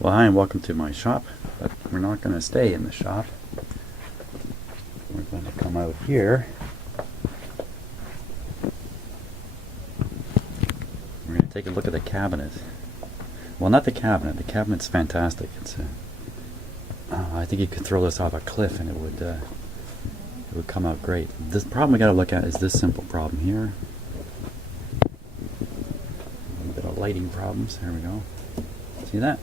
Well, hi and welcome to my shop, but we're not going to stay in the shop. We're going to come out here. We're going to take a look at the cabinet. Well, not the cabinet. The cabinet's fantastic. It's I think you could throw this off a cliff and it would come out great. This problem we got to look at is this simple problem here. A little bit of lighting problems. There we go. See that?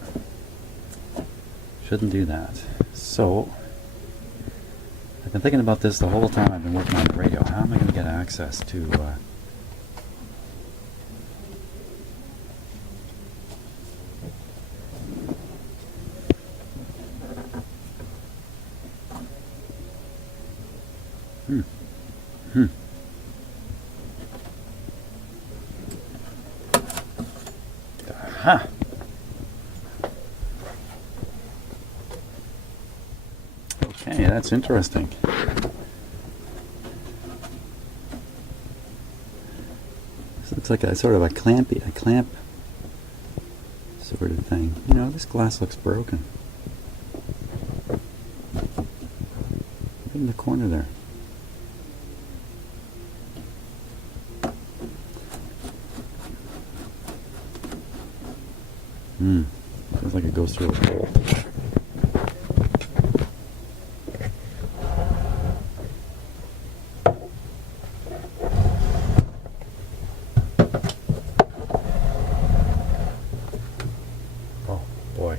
Shouldn't do that. So, I've been thinking about this the whole time I've been working on the radio. How am I going to get access to Aha! Okay, that's interesting. This looks like a sort of a clamp sort of thing. You know, this glass looks broken. Right in the corner there. Feels like it goes through a hole. Oh boy.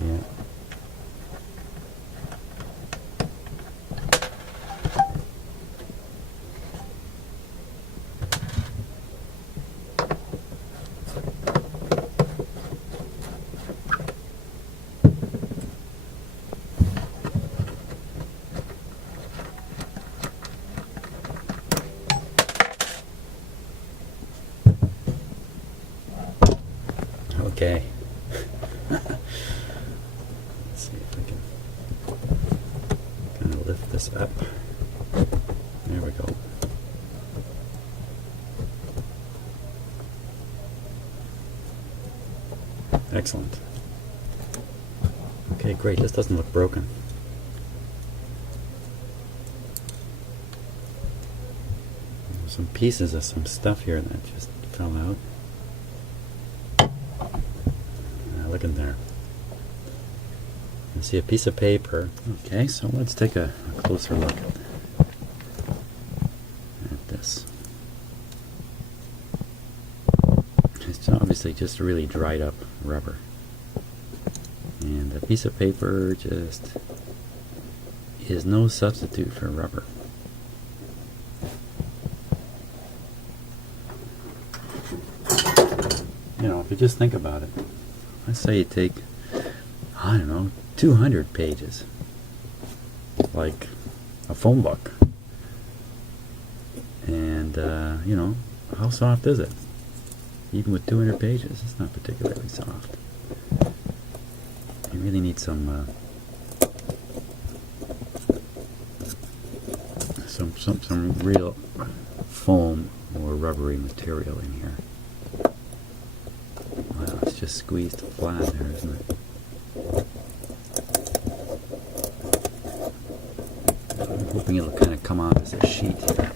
Yeah. Okay. Let's see if I can kind of lift this up. There we go. Excellent. Okay, great. This doesn't look broken. There's some pieces of some stuff here that just fell out. Look in there. You see a piece of paper. Okay, so let's take a closer look at this. It's obviously just really dried up rubber. And a piece of paper just is no substitute for rubber. You know, if you just think about it. Let's say you take, I don't know, 200 pages, like a phone book, and you know, how soft is it? Even with 200 pages, it's not particularly soft. You really need some real foam or rubbery material in here. Wow, it's just squeezed flat there, isn't it? I'm hoping it'll kind of come out as a sheet here.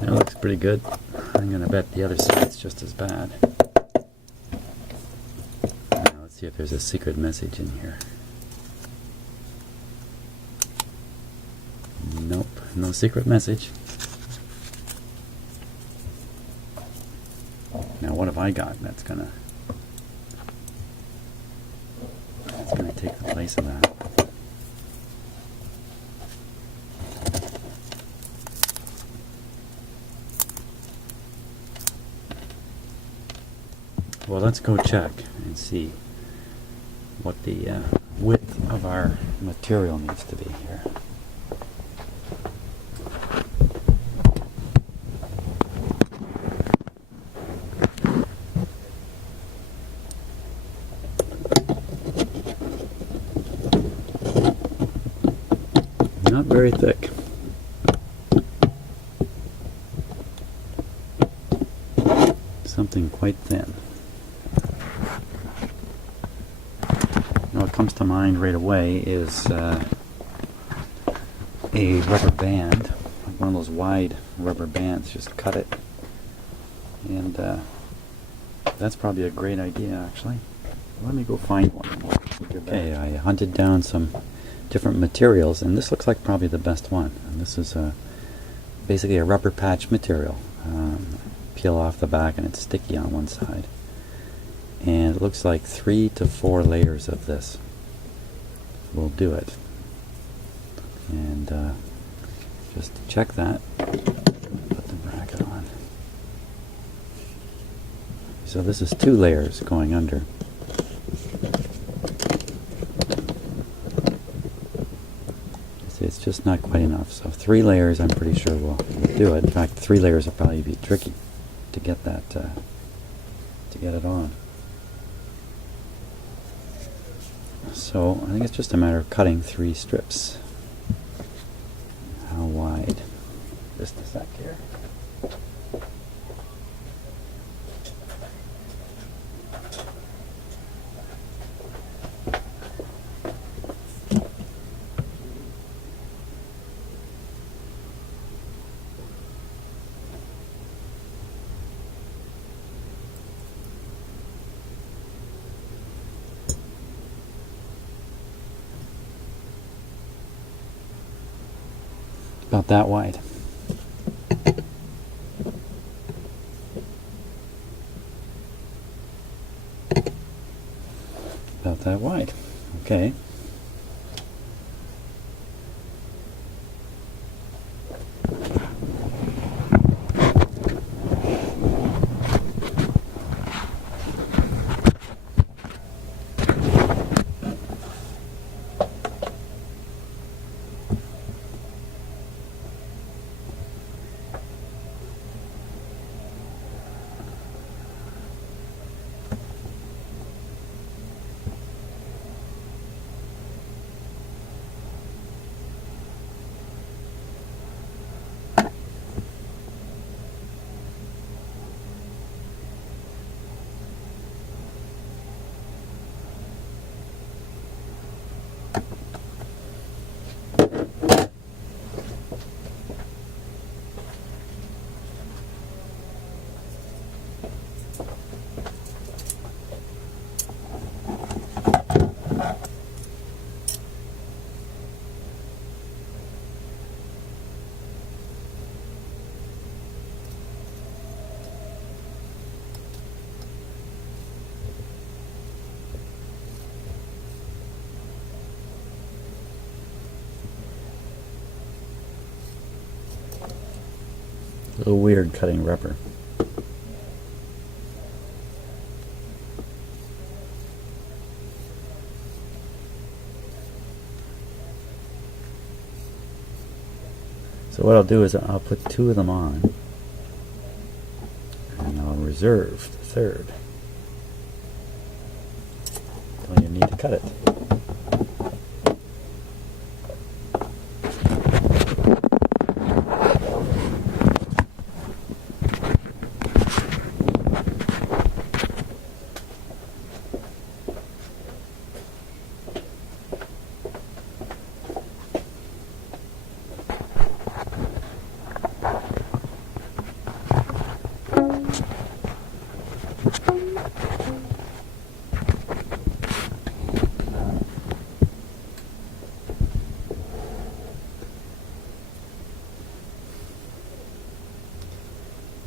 That looks pretty good. I'm going to bet the other side's just as bad. Now, let's see if there's a secret message in here. Nope, no secret message. Now what have I got that's gonna take the place of that? Well, let's go check and see what the width of our material needs to be here. Not very thick. Something quite thin. Now what comes to mind right away is a rubber band, one of those wide rubber bands. Just cut it, and that's probably a great idea, actually. Let me go find one. Okay, I hunted down some different materials, and this looks like probably the best one. And this is basically a rubber patch material. Peel off the back, and it's sticky on one side. And it looks like 3 to 4 layers of this will do it. And just to check that, put the bracket on. So this is 2 layers going under. See, it's just not quite enough. So 3 layers, I'm pretty sure will do it. In fact, 3 layers will probably be tricky to get that to get it on. So I think it's just a matter of cutting 3 strips. How wide? Just a sec here. About that wide. About that wide. Okay. A little weird cutting rubber. So what I'll do is I'll put 2 of them on, and I'll reserve the third. Don't even need to cut it.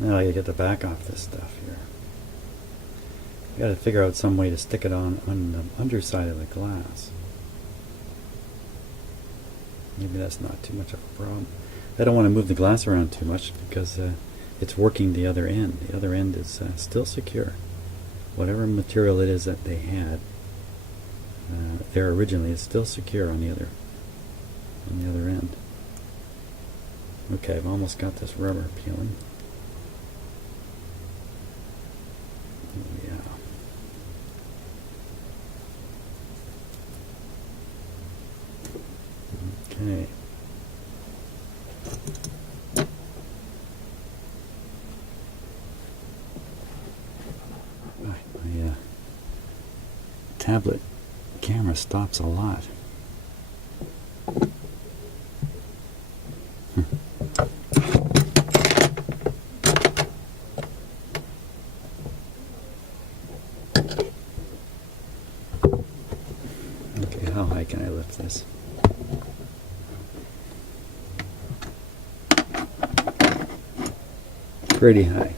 Now I gotta get the back off this stuff here. I gotta figure out some way to stick it on the underside of the glass. Maybe that's not too much of a problem. I don't want to move the glass around too much because it's working the other end. The other end is still secure. Whatever material it is that they had there originally is still secure on the other end. Okay, I've almost got this rubber peeling. Yeah. Okay. My tablet camera stops a lot. Okay, how high can I lift this? Pretty high.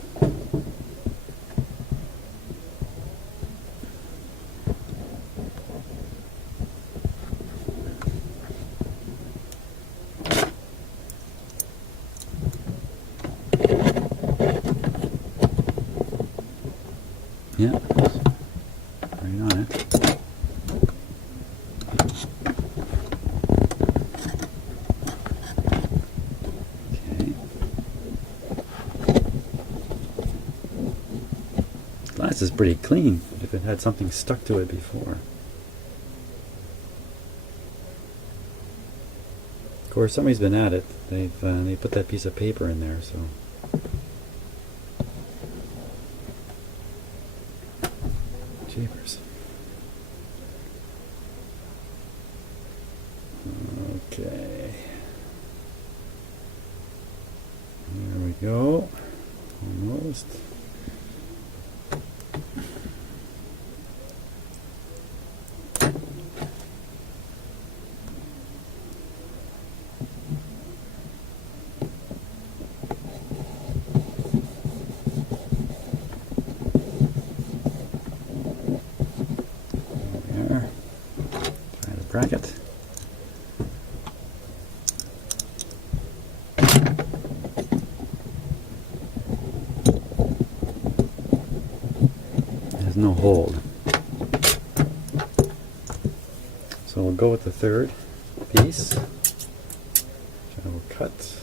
Yeah, right on it. Okay. Glass is pretty clean if it had something stuck to it before. Of course, somebody's been at it. They put that piece of paper in there, so. Jeepers. Okay. There we go. Almost. Bracket. There's no hold. So we'll go with the third piece, which I will cut.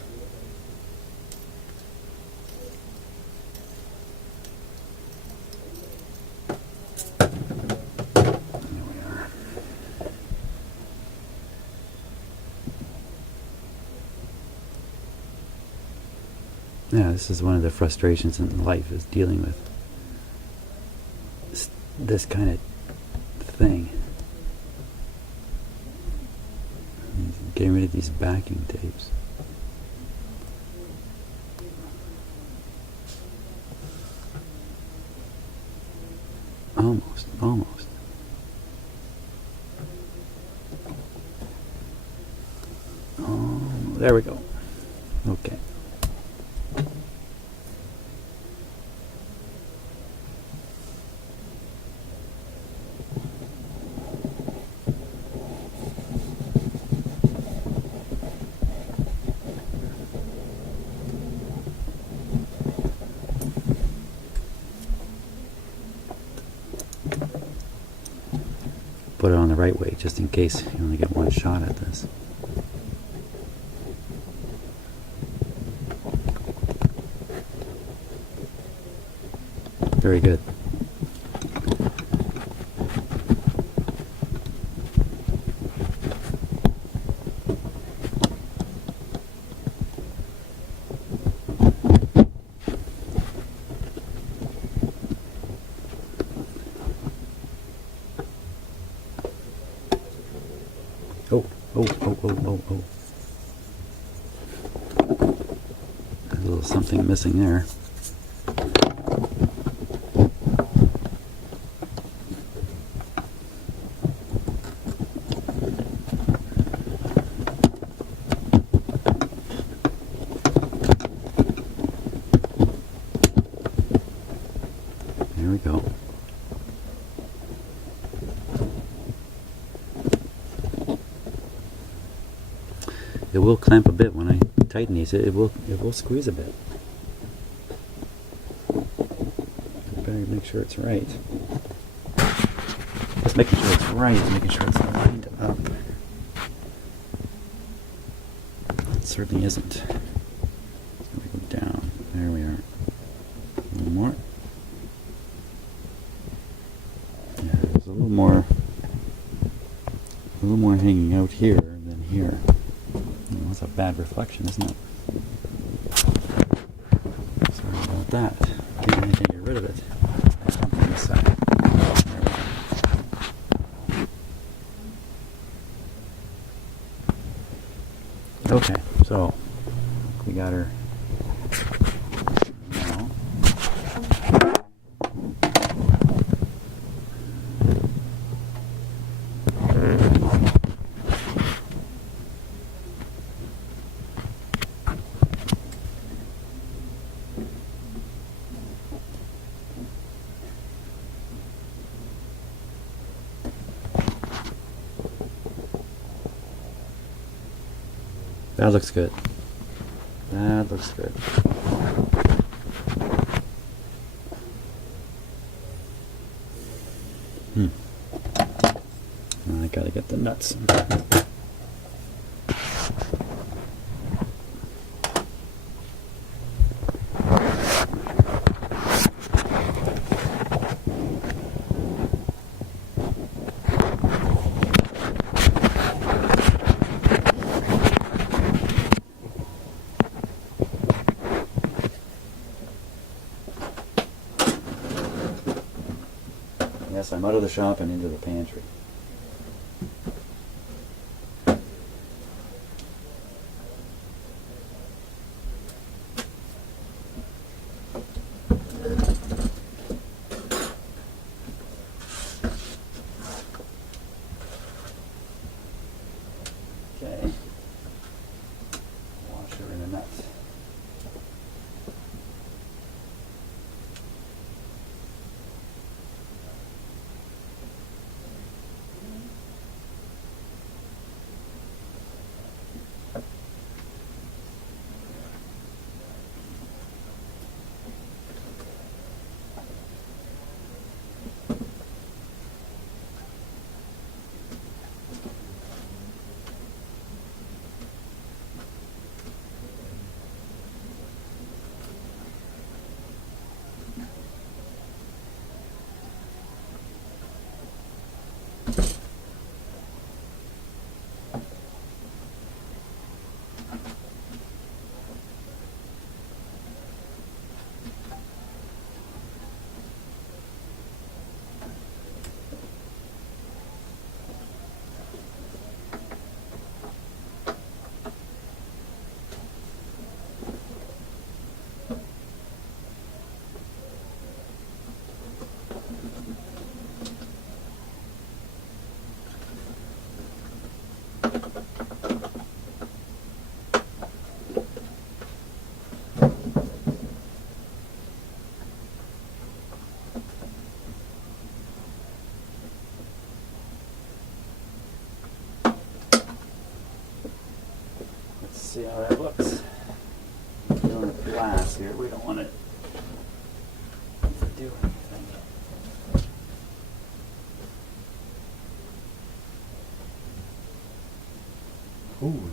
Yeah, this is one of the frustrations in life, is dealing with this kind of thing. Getting rid of these backing tapes. Almost. Oh, there we go. Okay. Put it on the right way, just in case you only get one shot at this. Very good. Oh. There's a little something missing there. it will clamp a bit when I tighten these. It will squeeze a bit. I better make sure it's right. Just making sure it's right is making sure it's lined up. It certainly isn't. Let me go down. There we are. A little more. Yeah, there's a little more hanging out here than here. That's a bad reflection, isn't it? Sorry about that. Can't get rid of it. I'll come from this side. There we go. Okay, so we got her now. That looks good. That looks good. I gotta get the nuts. Yes, I'm out of the shop and into the pantry. Okay. Wash her in a nut. See how that looks. We're doing glass here. We don't want it to do anything. Ooh,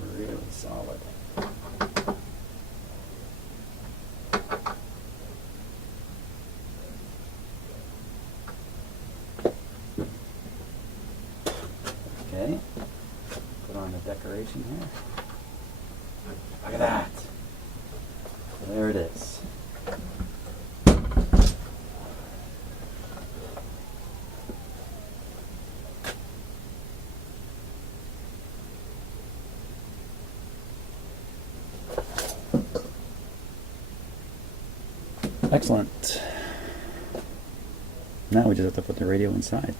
it's really solid. Okay. Put on the decoration here. Look at that. There it is. Excellent. Now we just have to put the radio inside.